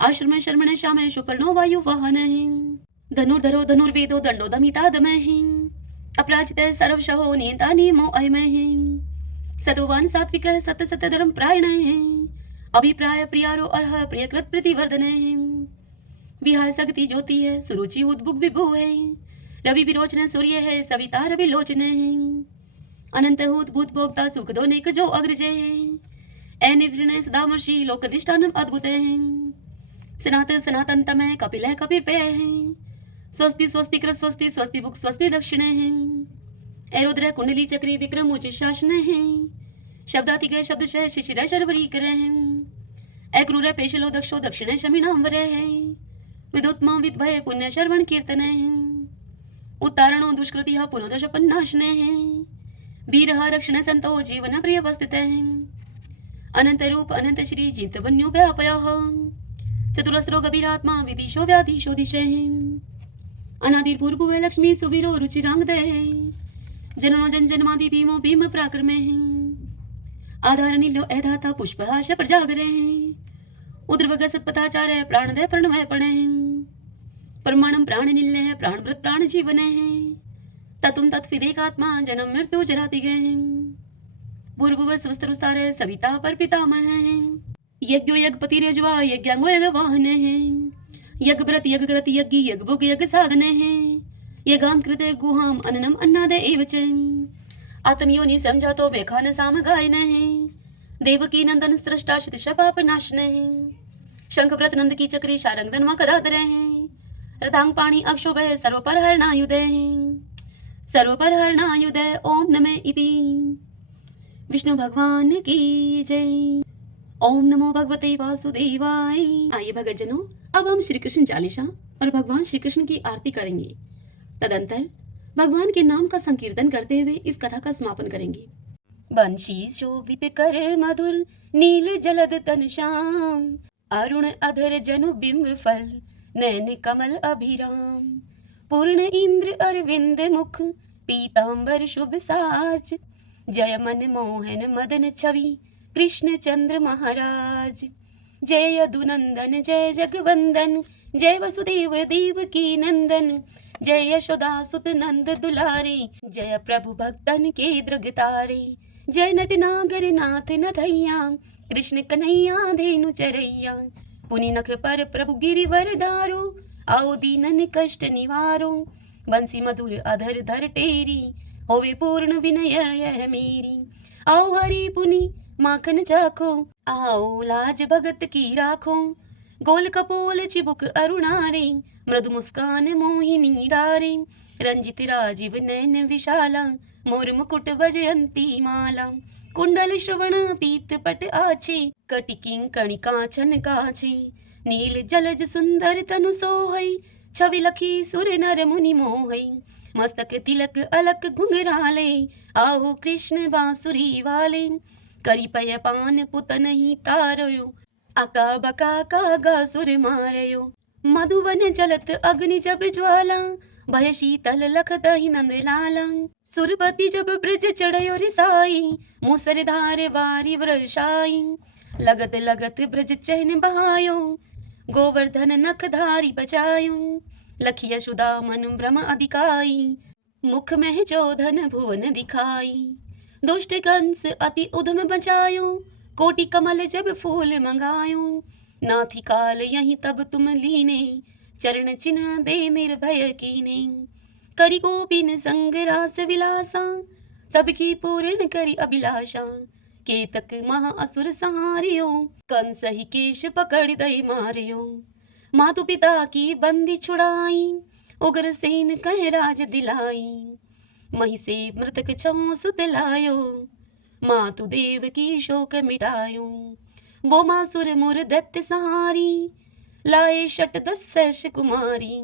आश्रम शर्मण श्याम सुपर्णो वायु वाहन धनुर्धरो धनुर्वेदो दंडो दमिता दमः अपराजित सर्वशहो नियंता नियमो अयमः सतोवान सात्विक सत्य सत्य धर्म प्रायण अभिप्राय प्रियारो अर्ह प्रियकृत प्रतिवर्धन विहाय सगति ज्योति है सुरुचि उद्भुग विभु है रवि विरोचन सूर्य है सविता रवि लोचन अनंत उद्भूत भोक्ता सुख दो नेक जो अग्रज अनिर्णय सदामर्षि लोकधिष्ठानम अद्भुत सनात सनातन तमय कपिल कपिर पे स्वस्ति स्वस्ति कृत स्वस्ति स्वस्ति भुक स्वस्ति दक्षिण एरुद्र कुंडली चक्री विक्रम उच्च शासन शब्दातिक शब्दशः शिशिर शर्वरी कर अक्रूर पेशलो दक्षो दक्षिण शमिनांबर विदुत्मा विद्भय पुण्य श्रवण कीर्तन उत्तारणो दुष्कृतिः पुनोदश पन्नाशनेः वीरः रक्षण संतो जीवन प्रिय वस्तितः अनंत रूप अनंत श्री जीत वन्यो व्यापयः चतुरस्रो गभीरात्मा विदिशो व्याधीशो दिशः अनादिर्पूर्व लक्ष्मी सुवीरो रुचिरांगदः जननो जन जन्मादि भीमो भीम प्राक्रमे आधार नीलो ऐधाता पुष्पहाश प्रजागरे उद्रवग सत्पथाचार्य प्राणदय प्रणवय पणे परमाणम प्राण निल्य प्राणवृत प्राण जीवन ततुम तत्विदेकात्मा जन्म मृत्यु जराति गए पूर्व स्वस्तरुस्तार सविता पर पितामह यज्ञो यज्ञपति रेजवा यज्ञांगो यज्ञ वाहन यज्ञ व्रत यज्ञ ग्रत यज्ञ यज्ञ भोग यज्ञ साधन यज्ञांत कृते गुहाम अन्नम अन्नादे एवच आत्मयोनि समझातो बेखान साम गायन देवकी नंदन सृष्टा शतश पाप नाशन शंखव्रत नंद की चक्री शारंगदन मा कदाधर रतांग पाणी अक्षोभ सर्वपर हरणायुधय ओम नमः इति विष्णु भगवान की जय। ओम नमो भगवते वासुदेवाय। आइए भगतजनों, अब हम श्री कृष्ण चालीसा और भगवान श्री कृष्ण की आरती करेंगे। तदंतर भगवान के नाम का संकीर्तन करते हुए इस कथा का समापन करेंगे। बंशी शोभित कर मधुर नील जलद तन श्याम अरुण अधर जनु बिंब फल नैन कमल अभिराम पूर्ण इंद्र अरविंद मुख पीतांबर शुभ साज जय मन मोहन मदन छवि कृष्ण चंद्र महाराज जय यदुनंदन जय जगवंदन जय वसुदेव देवकी नंदन जय यशोदा सुत नंद दुलारे जय प्रभु भक्तन के दृगतारे जय नटनागर नाथ नथैया कृष्ण कन्हैया धेनु चरैया पुनि नख पर प्रभु गिरिवर धारो आओ दीनन कष्ट निवारो बंसी मधुर अधर धर टेरी होवे पूर्ण विनय यह मेरी आओ हरि पुनि माखन चाखो आओ लाज भगत की राखो गोल कपोल चिबुक अरुणारे मृदु मुस्कान मोहिनी डारे रंजित राजीव नयन विशाला मोर मुकुट वजयंती माला कुंडल श्रवण पीत पट आछे कटिकिं कणिका छन काछे नील जलज सुंदर तनु सोहई छवि लखी सुर नर मुनि मोहई मस्तक तिलक अलक घुंघराले आओ कृष्ण बांसुरी वाले करी पय पान पुतन ही तारयो आका बका कागा सुर मारयो मधुवन जलत अग्नि जब ज्वाला भय शीतल लखत ही नंद लाला सुरपति जब ब्रज चढ़यो रिसाई मूसरधार वारी वर्षाई लगत लगत ब्रज चहन बहायो गोवर्धन नख धारी बचायो लखी यशोदा मन भ्रम अधिकाई मुख में चोधन भुवन दिखाई दुष्ट कंस अति उधम बचायो कोटि कमल जब फूल मंगायो नाथी काल यही तब तुम लीने चरण चिन्ह दे निर्भय कीने करी गोपिन संग रास विलासा सबकी पूर्ण करी अभिलाषा केतक महा असुर सहारियो कंस ही केश पकड़ दई मारियो मातु पिता की बंदी छुड़ाई उग्र सेन कह राज दिलाई मही से मृतक छो सुत लायो मातु देव की शोक मिटायो बोमासुर मुर दैत्य सहारी लाए शट दस कुमारी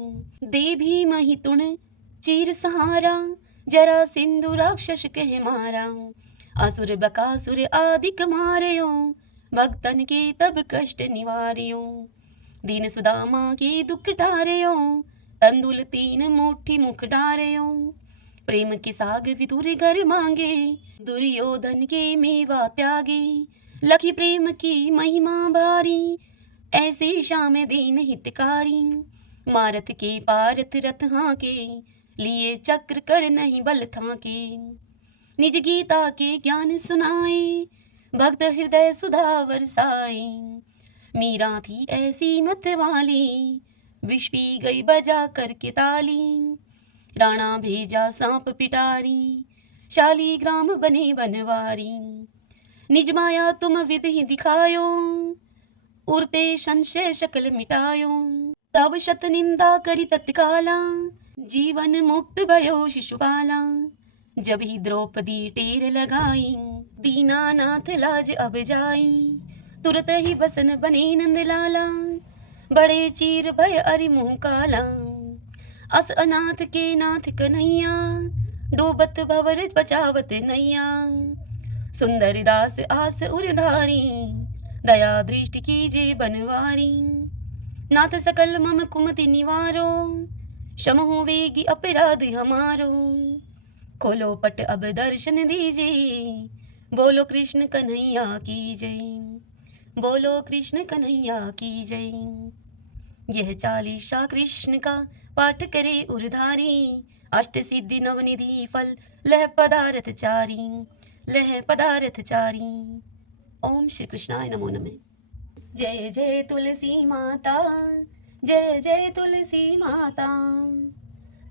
दे भी मही तुण चीर सहारा जरा सिंधु राक्षस कह मारा असुर बकासुर आदिक मारयो भक्तन के तब कष्ट निवारियो दीन सुदामा के दुख टारयो तंदुल तीन मुट्ठी मुख डारयो प्रेम के साग विदुर घर मांगे दुर्योधन के मेवा त्यागे लखी प्रेम की महिमा भारी ऐसे श्याम दीन हितकारी मारत के पारथ रथ हाके लिए चक्र कर नहीं बल थाके निज गीता के ज्ञान सुनाए भक्त हृदय सुधा बरसाए मीरा थी ऐसी मत वाली विष पी गई बजा करके ताली राणा भेजा सांप पिटारी शाली ग्राम बने बनवारी निज माया तुम विध ही दिखायो उड़ते संशय शकल मिटायो तब शत निंदा करी तत्काला जीवन मुक्त भयो शिशुपाला जब ही द्रौपदी टेर लगाई दीनानाथ लाज अब जाई तुरत ही बसन बने नंद लाला बड़े चीर भय अरि मुँह काला अस अनाथ के नाथ कन्हैया, डूबत भंवर बचावत नैया। सुंदर दास आस उरधारी, दया दृष्टि कीजे बनवारी। नाथ सकल मम कुमति निवारो, क्षमहु वेगी अपराध हमारो। खोलो पट अब दर्शन दीजिए, बोलो कृष्ण कन्हैया की जय। बोलो कृष्ण कन्हैया की जय। यह चालीसा कृष्ण का पाठ करे उरधारी, अष्ट सिद्धि नवनिधि फल लह पदारथ चारी, लह पदारथ चारी। ओम श्री कृष्णाय नमो नमः। जय जय तुलसी माता, जय जय तुलसी माता,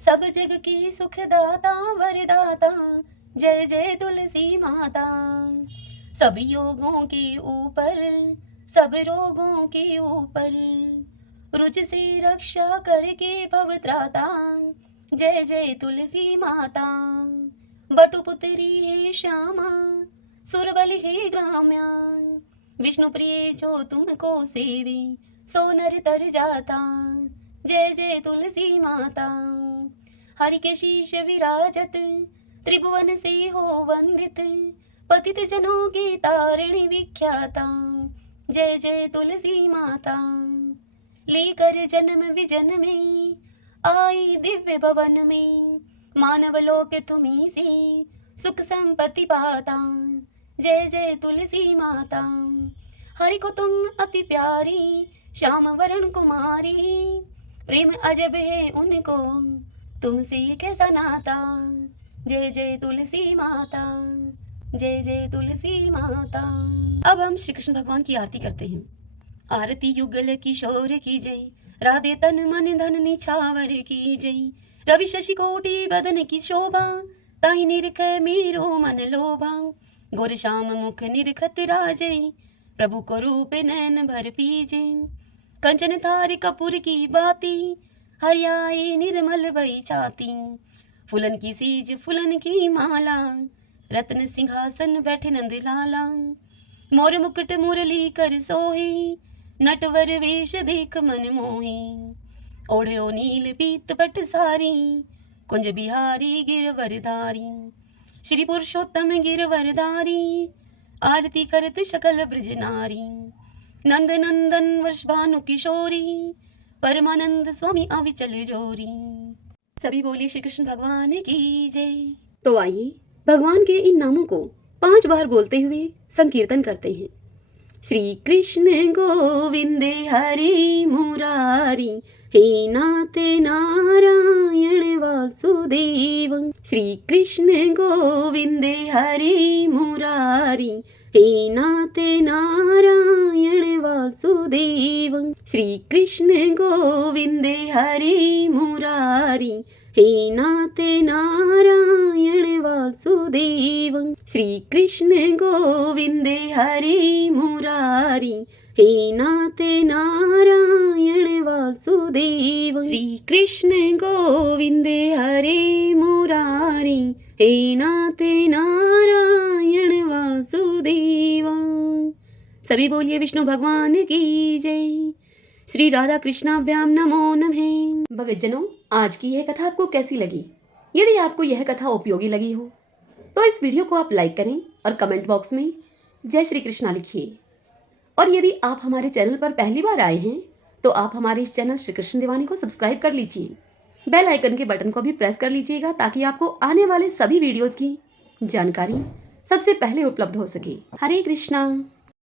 सब जग की सुखदाता वरदाता। जय जय तुलसी माता, सब योगों के ऊपर, सब रोगों के ऊपर, रुच से रक्षा करके भव त्राता। जय जय तुलसी माता, बटुपुत्री है श्यामा, सुरबल है ग्राम्या। विष्णु प्रिय जो तुमको सेवे, सो नर तर जाता। जय जय तुलसी माता, हरि के शीश विराजत, त्रिभुवन से हो वंदित, पतित जनों की तारिणी विख्याता। जय जय तुलसी माता, लेकर जन्म विजन में आई दिव्य भवन में, मानव लोक तुम्ही से सुख संपत्ति पाता। जय जय तुलसी माता, हरि को तुम अति प्यारी, श्याम वरण कुमारी। प्रेम अजब है उनको, तुमसे कैसा नाता। जय जय तुलसी माता, जय जय तुलसी माता। अब हम श्री कृष्ण भगवान की आरती करते हैं। आरती युगल किशोर की जय, राधे तन मन धन निछावर की जय। रवि शशि कोटि बदन की शोभा, ताई निरख मेरो मन लोभा। गोर श्याम मुख निरखत राजै, प्रभु को रूप नैन भर पीजे। कंचन थारी कपूर की बाती, हरियाई निर्मल भई छाती। फूलन की सीज फूलन की माला, रत्न सिंहासन बैठे नंद लाला। मोर मुकुट मुरली कर सोहे, नटवर वेश देख मन मोहे। ओढ़ो नील पीत पट सारी, कुंज बिहारी गिरवरधारी। श्री पुरुषोत्तम गिरवरधारी, आरती करत सकल ब्रज नारी। नंद नंदन वृषभानु किशोरी, परमानंद स्वामी अविचल जोरी। सभी बोलिए श्री कृष्ण भगवान की जय। तो आइए भगवान के इन नामों को 5 बार बोलते हुए संकीर्तन करते हैं। श्री कृष्ण गोविंद हरि मुरारी, हे नाथ नारायण वासुदेव। श्री कृष्ण गोविंद हरि मुरारी, हे नाथ नारायण वासुदेव। श्री कृष्ण गोविंद हरि मुरारी, हे नाथ नारायण वासुदेव। श्री कृष्ण गोविंद हरि मुरारी, हे नाथ नारायण वासुदेव। श्री कृष्ण गोविंद हरि मुरारी, हे नाथ नारायण वासुदेव। सभी बोलिए विष्णु भगवान की जय। श्री राधा कृष्णाभ्याम नमो नमः। भक्तजनों, आज की यह कथा आपको कैसी लगी? यदि आपको यह कथा उपयोगी लगी हो तो इस वीडियो को आप लाइक करें और कमेंट बॉक्स में जय श्री कृष्णा लिखिए। और यदि आप हमारे चैनल पर पहली बार आए हैं तो आप हमारे इस चैनल श्री कृष्ण दीवानी को सब्सक्राइब कर लीजिए। बेल आइकन के बटन को भी प्रेस कर लीजिएगा ताकि आपको आने वाले सभी वीडियोस की जानकारी सबसे पहले उपलब्ध हो सके। हरे कृष्णा।